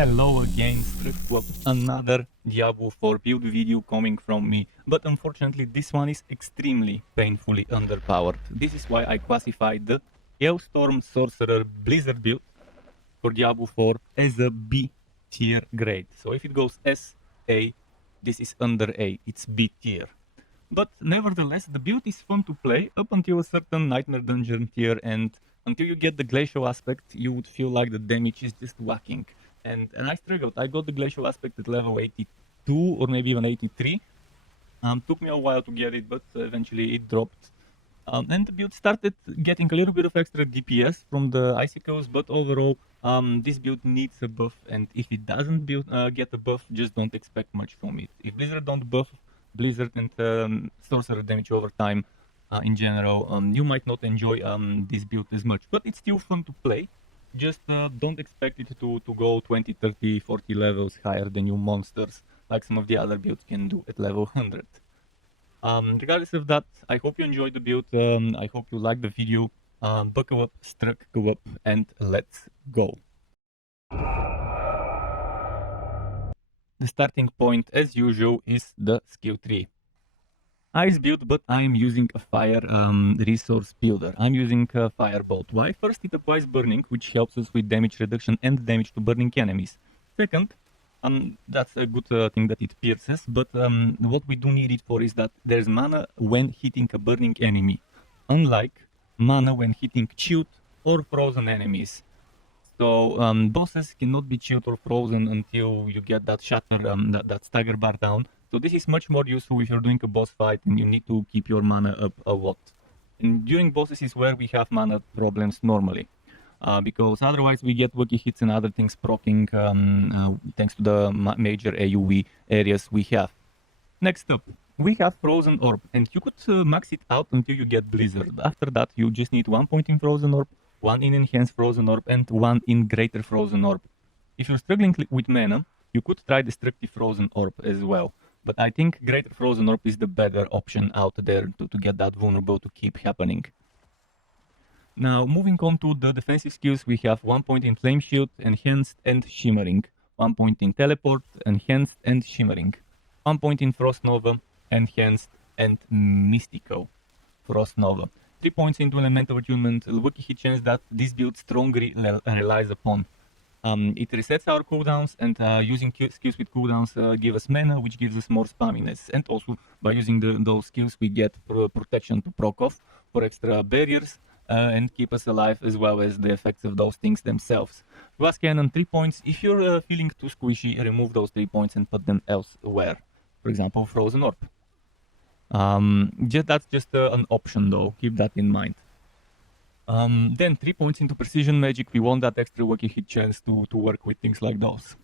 Hello again, Strip, another Diablo 4 build video coming from me, but unfortunately this one is extremely painfully underpowered. This is why I classified the Hailstorm Sorcerer Blizzard build for Diablo 4 as a B tier grade. So if it goes S, A, this is under A, it's B tier. But nevertheless, the build is fun to play up until a certain Nightmare Dungeon tier, and until you get the glacial aspect, you would feel like the damage is just whacking. And I struggled. I got the glacial aspect at level 82 or maybe even 83. Took me a while to get it, but eventually it dropped. And the build started getting a little bit of extra DPS from the icicles, but overall, this build needs a buff, and if it doesn't get a buff, just don't expect much from it. If Blizzard don't buff Blizzard and Sorcerer damage over time, in general, you might not enjoy this build as much, but it's still fun to play. Just don't expect it to go 20, 30, 40 levels higher than your monsters, like some of the other builds can do at level 100. Regardless of that, I hope you enjoyed the build, I hope you liked the video. Buckle up, go up, and let's go. The starting point, as usual, is the skill tree. Ice build, but I am using a fire resource builder. I'm using Firebolt. Why? First, it applies burning, which helps us with damage reduction and damage to burning enemies. Second, that's a good thing that it pierces, but what we do need it for is that there's mana when hitting a burning enemy, unlike mana when hitting chilled or frozen enemies. So bosses cannot be chilled or frozen until you get that shatter, that stagger bar down. So this is much more useful if you're doing a boss fight and you need to keep your mana up a lot. And during bosses is where we have mana problems normally. Because otherwise we get lucky hits and other things proccing thanks to the major AoE areas we have. Next up, we have Frozen Orb, and you could max it out until you get Blizzard. After that, you just need 1 point in Frozen Orb, 1 in Enhanced Frozen Orb, and 1 in Greater Frozen Orb. If you're struggling with mana, you could try Destructive Frozen Orb as well. But I think Greater Frozen Orb is the better option out there to get that vulnerable to keep happening. Now, moving on to the defensive skills, we have 1 point in Flame Shield, Enhanced and Shimmering. 1 point in Teleport, Enhanced and Shimmering. 1 point in Frost Nova, Enhanced and Mystical. Frost Nova. 3 points into Elemental Attunement, a lucky hit chance that this build strongly relies upon. It resets our cooldowns, and using skills with cooldowns give us mana, which gives us more spamminess. And also, by using those skills, we get protection to proc off for extra barriers and keep us alive, as well as the effects of those things themselves. Glass Cannon, 3 points. If you're feeling too squishy, remove those 3 points and put them elsewhere. For example, Frozen Orb. That's just an option, though. Keep that in mind. Then 3 points into Precision Magic. We want that extra lucky hit chance to work with things like those.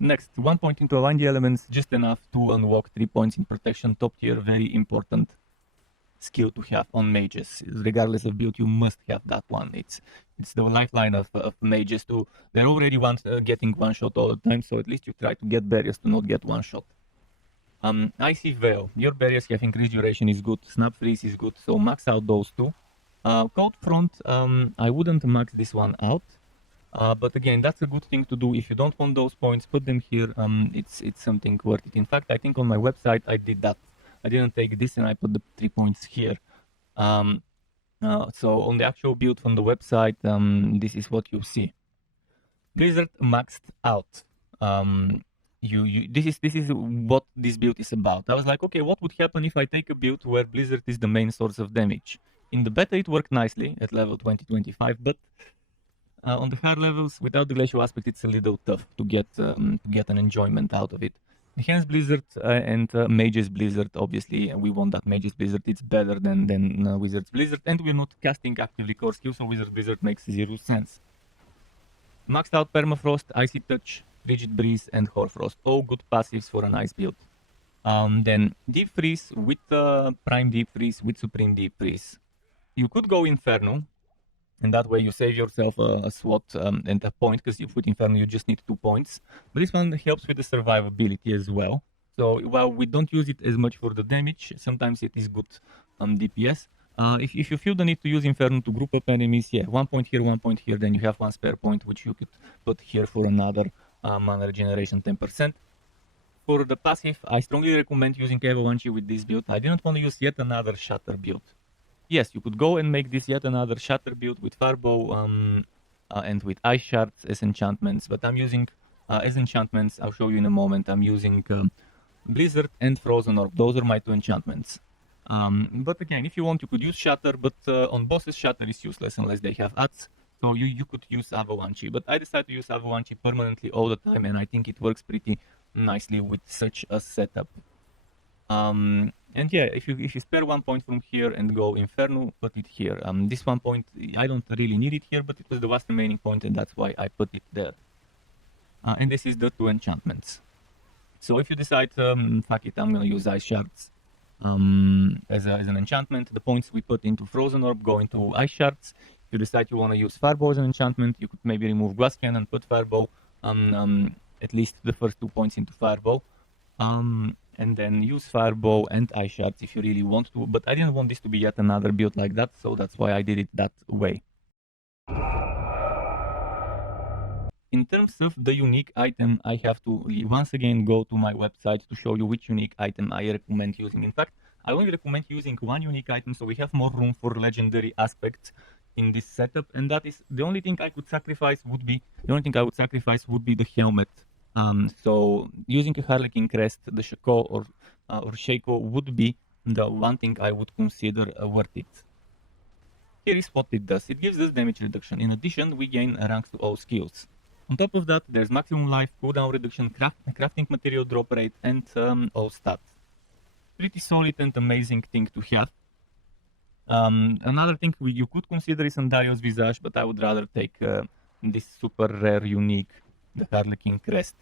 Next, 1 point into Align the Elements, just enough to unlock 3 points in Protection. Top tier, very important skill to have on mages. Regardless of build, you must have that one. It's the lifeline of mages too. They're already getting one shot all the time, so at least you try to get barriers to not get one shot. Icy Veil. Your barriers have increased duration is good. Snap Freeze is good, so max out those two. Cold Front, I wouldn't max this one out, but again, that's a good thing to do. If you don't want those points, put them here. It's something worth it. In fact, I think on my website I did that. I didn't take this and I put the 3 points here. So on the actual build from the website, this is what you see. Blizzard maxed out. This is what this build is about. I was like, okay, what would happen if I take a build where Blizzard is the main source of damage? In the beta, it worked nicely at level 20-25, but on the higher levels, without the glacial aspect, it's a little tough to get an enjoyment out of it. Enhanced Blizzard and Mage's Blizzard, obviously, we want that Mage's Blizzard. It's better than Wizard's Blizzard, and we're not casting actively core skills, so Wizard's Blizzard makes 0 sense. Maxed out Permafrost, Icy Touch, Frigid Breeze, and Hoarfrost. All good passives for an ice build. Then Deep Freeze with Prime Deep Freeze with Supreme Deep Freeze. You could go Inferno, and that way you save yourself a slot and a point, because if with Inferno you just need 2 points. But this one helps with the survivability as well. So while we don't use it as much for the damage, sometimes it is good DPS. If you feel the need to use Inferno to group up enemies, yeah, 1 point here, 1 point here, then you have 1 spare point, which you could put here for another mana regeneration 10%. For the passive, I strongly recommend using Avalanche with this build. I didn't want to use yet another Shatter build. Yes, you could go and make this yet another Shatter build with Firebow and with Ice Shards as enchantments, but I'm using as enchantments, I'll show you in a moment, I'm using Blizzard and Frozen Orb. Those are my two enchantments. But again, if you want, you could use Shatter, but on bosses, Shatter is useless unless they have ads. So you could use Avalanche, but I decided to use Avalanche permanently all the time, and I think it works pretty nicely with such a setup. And yeah, if you spare 1 point from here and go Inferno, put it here. This 1 point, I don't really need it here, but it was the last remaining point, and that's why I put it there. And this is the two enchantments. So if you decide, fuck it, I'm gonna use Ice Shards as an enchantment, the points we put into Frozen Orb go into Ice Shards. If you decide you want to use Firebow as an enchantment, you could maybe remove Glass Cannon, put Firebow, at least the first 2 points into Firebow. And then use Firebow and Ice Shards if you really want to, but I didn't want this to be yet another build like that, so that's why I did it that way. In terms of the unique item, I have to once again go to my website to show you which unique item I recommend using. In fact, I only recommend using one unique item, so we have more room for legendary aspects in this setup, and that is the only thing I could sacrifice would be the helmet. So using a Harlequin crest, the Shako or Shako would be the one thing I would consider worth it. Here is what it does. It gives us damage reduction. In addition, we gain ranks to all skills. On top of that, there's maximum life, cooldown reduction, crafting material drop rate, and all stats. Pretty solid and amazing thing to have. Another thing you could consider is Andario's Visage, but I would rather take this super rare unique, the Harlequin crest,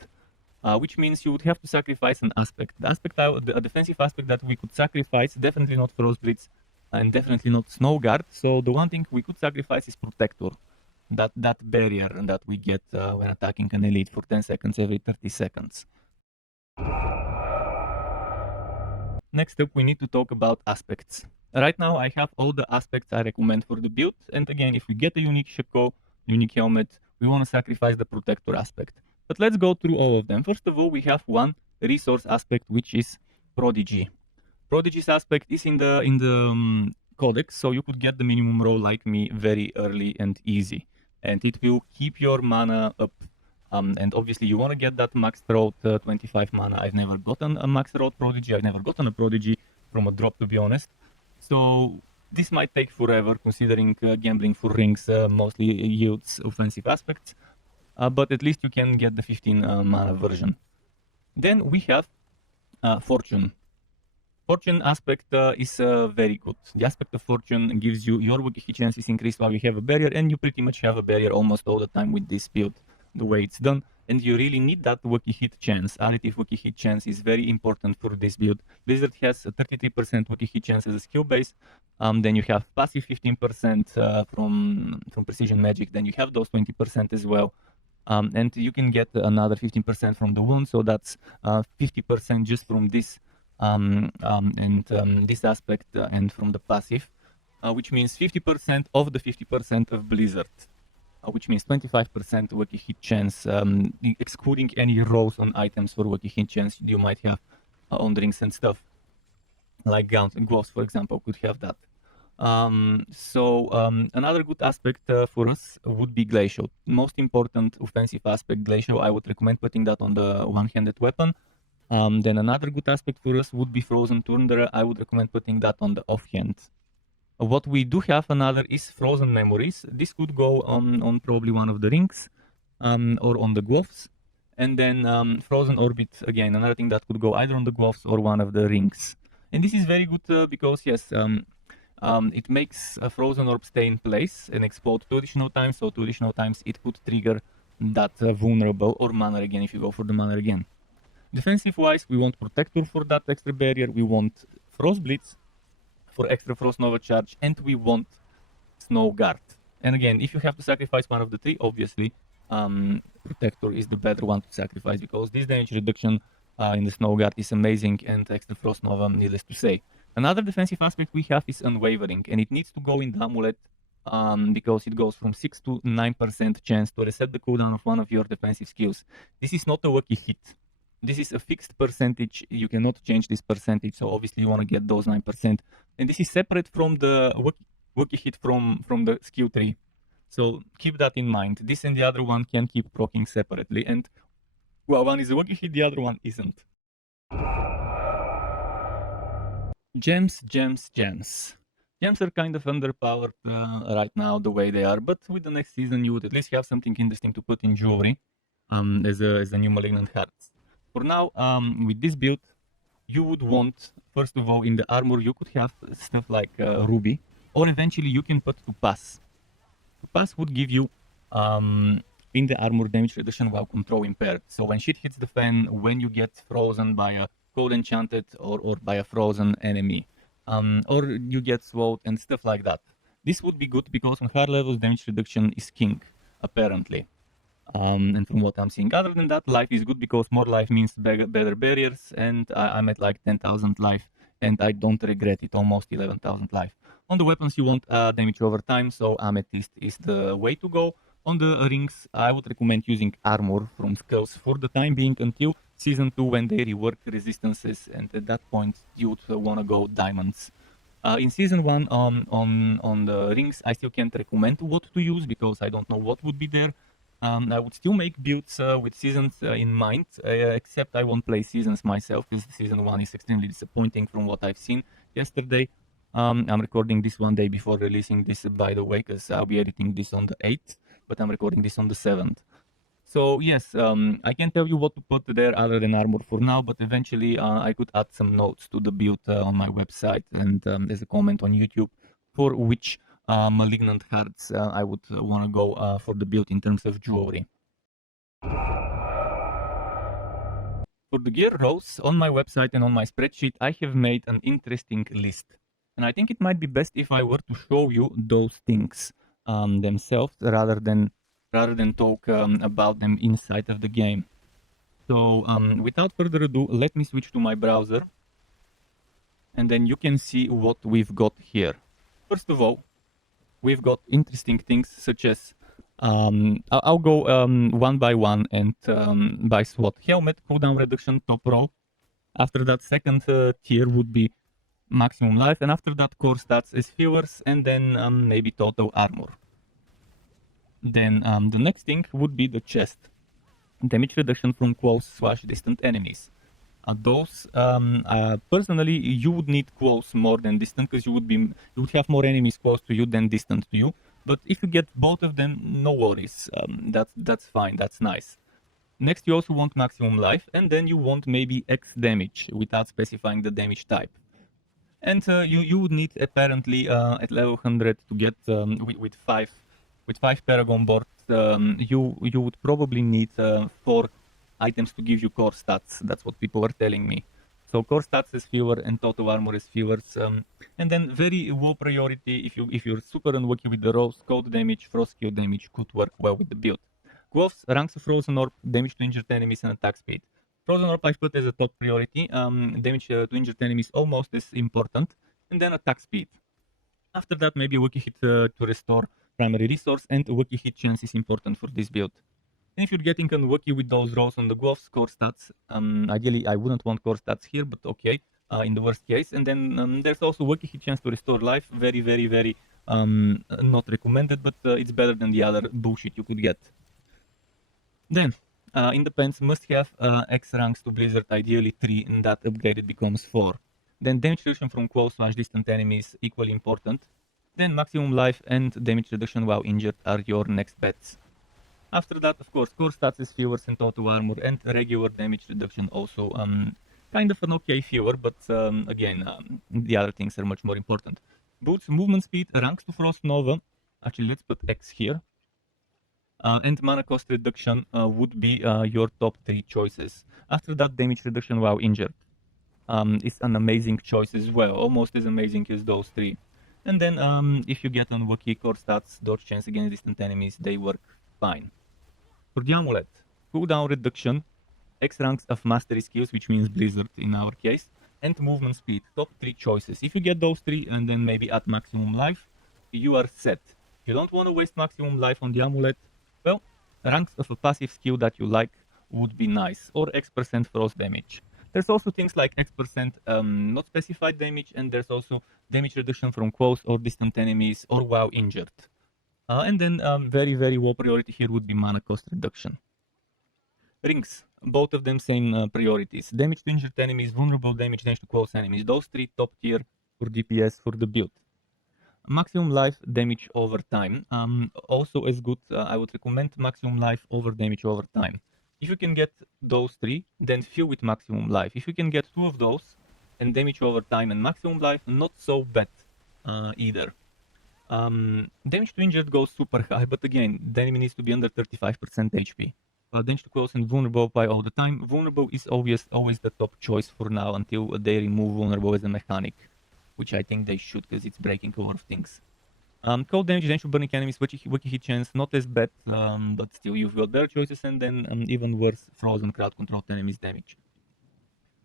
which means you would have to sacrifice an aspect. A defensive aspect that we could sacrifice, definitely not Frostblitz, and definitely not Snow Guard. So the one thing we could sacrifice is Protector. That barrier that we get when attacking an elite for 10 seconds every 30 seconds. Next up, we need to talk about aspects. Right now, I have all the aspects I recommend for the build, and again, if we get a unique Shako, unique helmet, we want to sacrifice the Protector aspect. But let's go through all of them. First of all, we have one resource aspect, which is Prodigy. Prodigy's aspect is in the Codex, so you could get the minimum roll like me very early and easy. And it will keep your mana up. And obviously you want to get that maxed out 25 mana. I've never gotten a maxed out Prodigy. I've never gotten a Prodigy from a drop, to be honest. So this might take forever, considering gambling for rings mostly yields offensive aspects. But at least you can get the 15 mana version. Then we have Fortune. Fortune aspect is very good. The aspect of Fortune gives you your Wiki hit chances increased while you have a barrier, and you pretty much have a barrier almost all the time with this build, the way it's done. And you really need that Wiki hit chance. Additive Wiki hit chance is very important for this build. Blizzard has a 33% Wiki hit chance as a skill base. Then you have passive 15% from precision magic. Then you have those 20% as well. And you can get another 15% from the wound, so that's 50% just from this. This aspect and from the passive, which means 50% of the 50% of Blizzard, which means 25% Wiki hit chance, excluding any rolls on items for Wiki hit chance you might have on rings and stuff, like gowns and gloves, for example, could have that. Another good aspect for us would be Glacial. Most important offensive aspect, Glacial, I would recommend putting that on the one-handed weapon. Then another good aspect for us would be Frozen Tundra. I would recommend putting that on the offhand. What we do have another is Frozen Memories. This could go on probably one of the rings or on the gloves. And then Frozen Orbit, again, another thing that could go either on the gloves or one of the rings. And this is very good because, yes, it makes a Frozen Orb stay in place and explode 2 additional times. So 2 additional times it could trigger that vulnerable or mana again if you go for the mana again. Defensive wise, we want Protector for that extra barrier, we want Frost Blitz for extra Frost Nova charge, and we want Snow Guard. And again, if you have to sacrifice one of the three, obviously Protector is the better one to sacrifice, because this damage reduction in the Snow Guard is amazing, and extra Frost Nova, needless to say. Another defensive aspect we have is Unwavering, and it needs to go in the amulet because it goes from 6 to 9% chance to reset the cooldown of one of your defensive skills. This is not a wacky hit. This is a fixed percentage. You cannot change this percentage, so obviously you want to get those 9%. And this is separate from the wacky hit from the skill tree. So keep that in mind. This and the other one can keep proccing separately. And well, one is a wacky hit, the other one isn't. Gems, gems, gems. Gems are kind of underpowered right now the way they are, but with the next season you would at least have something interesting to put in jewelry as a new Malignant Hearts. For now, with this build, you would want, first of all, in the armor you could have stuff like Ruby, or eventually you can put Topaz. Topaz would give you in the armor damage reduction while control impaired. So when shit hits the fan, when you get frozen by a cold enchanted or by a frozen enemy, or you get swallowed and stuff like that. This would be good because on higher levels damage reduction is king, apparently. And from what I'm seeing, other than that, life is good because more life means better barriers, and I'm at like 10,000 life, and I don't regret it, almost 11,000 life. On the weapons, you want damage over time, so Amethyst is the way to go. On the rings, I would recommend using armor from Skulls for the time being until Season 2 when they rework resistances, and at that point you would want to go diamonds. In Season 1 on the rings, I still can't recommend what to use because I don't know what would be there. I would still make builds with seasons in mind, except I won't play seasons myself because Season 1 is extremely disappointing from what I've seen yesterday. I'm recording this one day before releasing this, by the way, because I'll be editing this on the 8th, but I'm recording this on the 7th. So yes, I can't tell you what to put there other than armor for now, but eventually I could add some notes to the build on my website and there's a comment on YouTube for which Malignant Hearts I would want to go for the build in terms of jewelry. For the gear rows, on my website and on my spreadsheet, I have made an interesting list. And I think it might be best if I were to show you those things themselves rather than talk about them inside of the game. So without further ado, let me switch to my browser. And then you can see what we've got here. First of all, we've got interesting things such as, I'll go one by one and by SWAT. Helmet, cooldown reduction, top row. After that, second tier would be maximum life, and after that, core stats as viewers, and then maybe total armor. Then the next thing would be the chest. Damage reduction from close/distant enemies. Those, personally, you would need close more than distant because you would have more enemies close to you than distant to you. But if you get both of them, no worries. That's fine. That's nice. Next, you also want maximum life, and then you want maybe X damage without specifying the damage type. And you would need apparently at level 100 to get with five Paragon Boards. You would probably need 4 items to give you core stats. That's what people were telling me. So core stats is fewer and total armor is fewer. And then very low priority if you're super unlucky with the rolls, cold damage, frost kill damage could work well with the build. Gloves, ranks of frozen orb, damage to injured enemies, and attack speed. Frozen orb I've put as a top priority. Damage to injured enemies almost as important, and then attack speed. After that, maybe a wiki hit to restore primary resource, and a wiki hit chance is important for this build. And if you're getting unlucky with those rolls on the gloves, core stats. Ideally, I wouldn't want core stats here, but okay, in the worst case. And then there's also wiki hit chance to restore life. Very, very, very not recommended, but it's better than the other bullshit you could get. Then, in the pants, must have X ranks to Blizzard, ideally 3, and that upgraded becomes 4. Then damage reduction from close/distant enemies, equally important. Then maximum life and damage reduction while injured are your next bets. After that, of course, core stats is viewers and total armor, and regular damage reduction also. Kind of an okay viewer, but again, the other things are much more important. Boots, movement speed, ranks to Frost Nova. Actually, let's put X here. And mana cost reduction would be your top 3 choices. After that, damage reduction while injured is an amazing choice as well, almost as amazing as those 3. And then if you get unlucky, core stats, dodge chance against distant enemies, they work fine. For the amulet, cooldown reduction, X ranks of mastery skills, which means Blizzard in our case, and movement speed, top 3 choices. If you get those 3 and then maybe at maximum life, you are set. If you don't want to waste maximum life on the amulet, well, ranks of a passive skill that you like would be nice, or X% frost damage. There's also things like X% not specified damage, and there's also damage reduction from close or distant enemies, or while injured. And then very, very low priority here would be mana cost reduction. Rings, both of them same priorities. Damage to injured enemies, vulnerable damage to close enemies. Those three top tier for DPS for the build. Maximum life damage over time. Also as good, I would recommend maximum life over damage over time. If you can get those three, then fill with maximum life. If you can get two of those, and damage over time and maximum life, not so bad either. Damage to injured goes super high, but again, the enemy needs to be under 35% HP. Damage to close and vulnerable by all the time. Vulnerable is always the top choice for now until they remove vulnerable as a mechanic, which I think they should, because it's breaking a lot of things. Cold damage, damage to burning enemies, wiki hit chance, not as bad, but still you've got better choices, and then even worse, frozen crowd controlled enemies damage.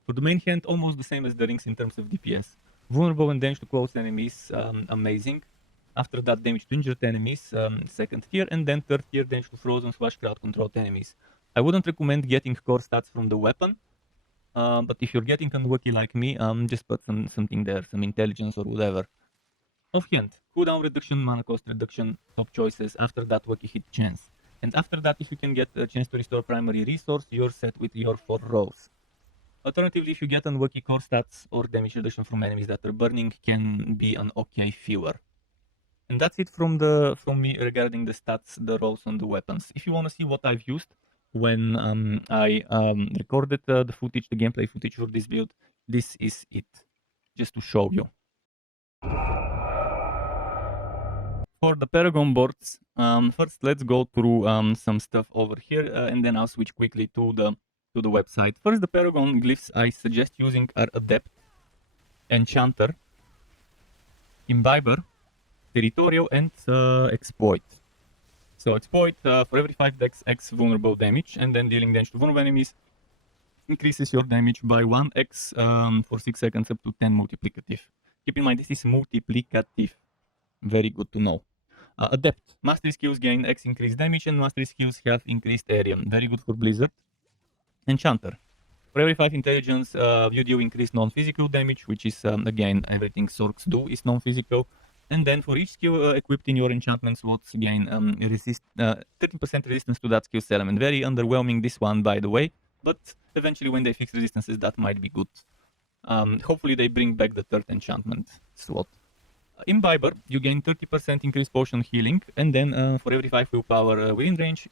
For the main hand, almost the same as the rings in terms of DPS. Vulnerable and damage to close enemies, amazing. After that, damage to injured enemies, second tier, and then third tier, damage to frozen / crowd controlled enemies. I wouldn't recommend getting core stats from the weapon, but if you're getting unlucky like me, just put something there, some intelligence or whatever. Offhand, cooldown reduction, mana cost reduction, top choices. After that, wiki hit chance. And after that, if you can get a chance to restore primary resource, you're set with your 4 rows. Alternatively, if you get unlucky core stats or damage reduction from enemies that are burning, can be an okay filler. And that's it from me regarding the stats, the rolls on the weapons. If you want to see what I've used when I recorded the footage, the gameplay footage for this build, this is it, just to show you. For the Paragon boards, first let's go through some stuff over here, and then I'll switch quickly to the website. First, the Paragon glyphs I suggest using are Adept, Enchanter, Imbiber, Territorial, and Exploit. So Exploit, for every 5 dex X vulnerable damage, and then dealing damage to vulnerable enemies, increases your damage by 1x for 6 seconds up to 10 multiplicative. Keep in mind, this is multiplicative. Very good to know. Adept, mastery skills gain X increased damage, and mastery skills have increased area. Very good for Blizzard. Enchanter. For every 5 intelligence, you deal increased non-physical damage, which is, again, everything Sorcs do is non-physical. And then for each skill equipped in your enchantment slots, again, 13% resistance to that skill's element. Very underwhelming, this one, by the way. But eventually, when they fix resistances, that might be good. Hopefully, they bring back the third enchantment slot. Imbiber, you gain 30% increased potion healing, and then for every 5 willpower within range,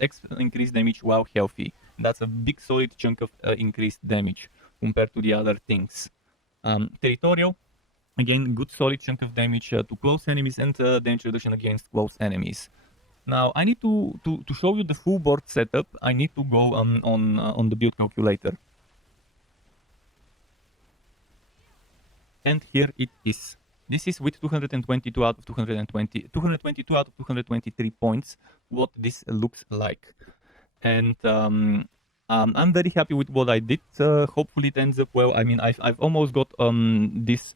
X increased damage while healthy. That's a big solid chunk of increased damage compared to the other things. Territorial, again, good solid chunk of damage to close enemies, and damage reduction against close enemies. Now, I need to show you the full board setup. I need to go on the build calculator. And here it is. This is with 222 out of 222 out of 223 points, what this looks like. And I'm very happy with what I did. Hopefully it ends up well. I mean, I've almost got this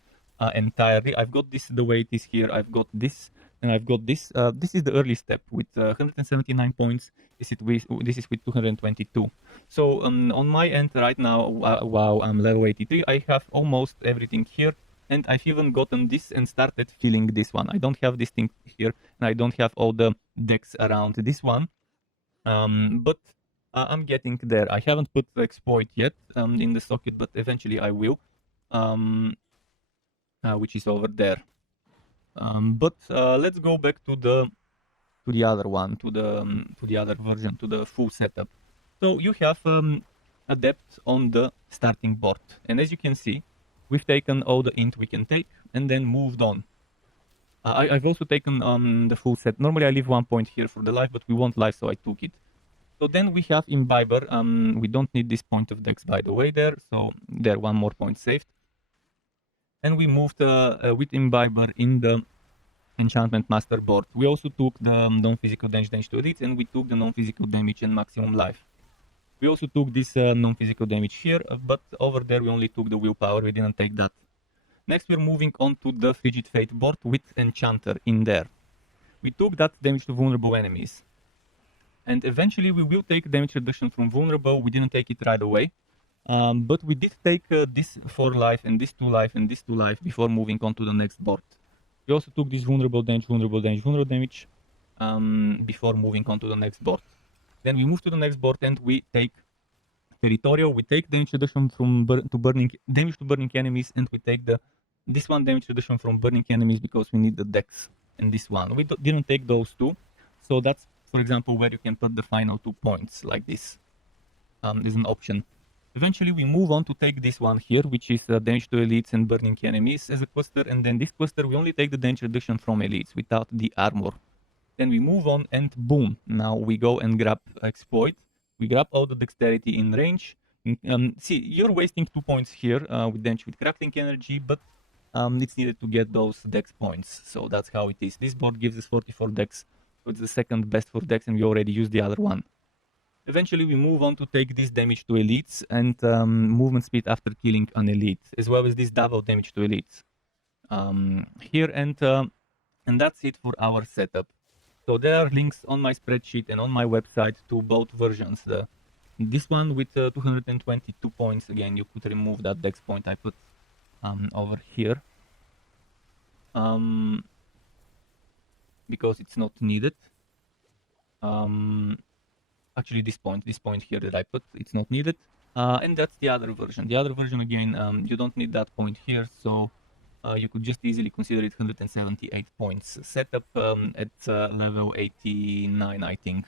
entirely. I've got this the way it is here. I've got this, and I've got this. This is the early step with 179 points. This is with 222. So on my end right now, while I'm level 83, I have almost everything here. And I've even gotten this and started filling this one. I don't have this thing here, and I don't have all the decks around this one. But I'm getting there. I haven't put the exploit yet in the socket, but eventually I will, which is over there. But let's go back to the other one, to the other version, to the full setup. So you have Adept on the starting board, and as you can see, we've taken all the int we can take, and then moved on. I've also taken the full set. Normally I leave 1 point here for the life, but we want life, so I took it. So then we have Imbiber. We don't need this point of dex, by the way, there. So there, 1 more point saved. And we moved with Imbiber in the Enchantment Master board. We also took the non-physical damage to elite, and we took the non-physical damage and maximum life. We also took this non-physical damage here, but over there we only took the willpower, we didn't take that. Next we're moving on to the Frigid Fate board with Enchanter in there. we took that damage to vulnerable enemies. And eventually we will take damage reduction from vulnerable. We didn't take it right away. But we did take this 4 life and this 2 life and this 2 life before moving on to the next board. We also took this vulnerable damage, vulnerable damage, vulnerable damage before moving on to the next board. Then we move to the next board and we take territorial. We take damage reduction from burning enemies, and we take this one damage reduction from burning enemies because we need the dex and this one. We didn't take those two, so that's, for example, where you can put the final 2 points like this. Is an option. Eventually we move on to take this one here, which is damage to elites and burning enemies as a cluster, and then this cluster we only take the damage reduction from elites without the armor. Then we move on and boom, now we go and grab exploit. We grab all the dexterity in range. See, you're wasting 2 points here with damage with crackling energy, but it's needed to get those dex points, so that's how it is. This board gives us 44 dex, so it's the second best for dex, and we already used the other one. Eventually we move on to take this damage to elites and movement speed after killing an elite, as well as this double damage to elites here, and that's it for our setup. So there are links on my spreadsheet and on my website to both versions. This one with 222 points, again, you could remove that dex point I put over here because it's not needed. Actually, this point here that I put, it's not needed. And that's the other version. The other version, again, you don't need that point here, so you could just easily consider it 178 points. Setup at level 89, I think.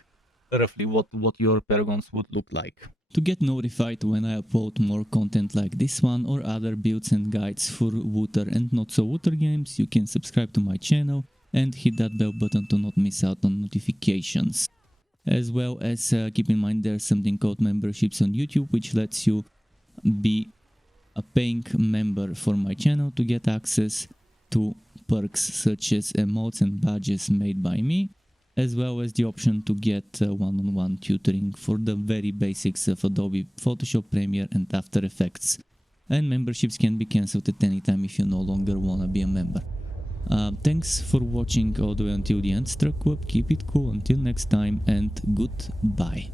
Roughly what your paragons would look like. To get notified when I upload more content like this one or other builds and guides for Wooter and not so Wooter games, you can subscribe to my channel and hit that bell button to not miss out on notifications. As well as keep in mind there's something called memberships on YouTube, which lets you be a paying member for my channel to get access to perks such as emotes and badges made by me, as well as the option to get one-on-one tutoring for the very basics of Adobe Photoshop, Premiere and After Effects. And memberships can be cancelled at any time if you no longer wanna be a member. Thanks for watching all the way until the end, Struck Web. Keep it cool until next time, and goodbye.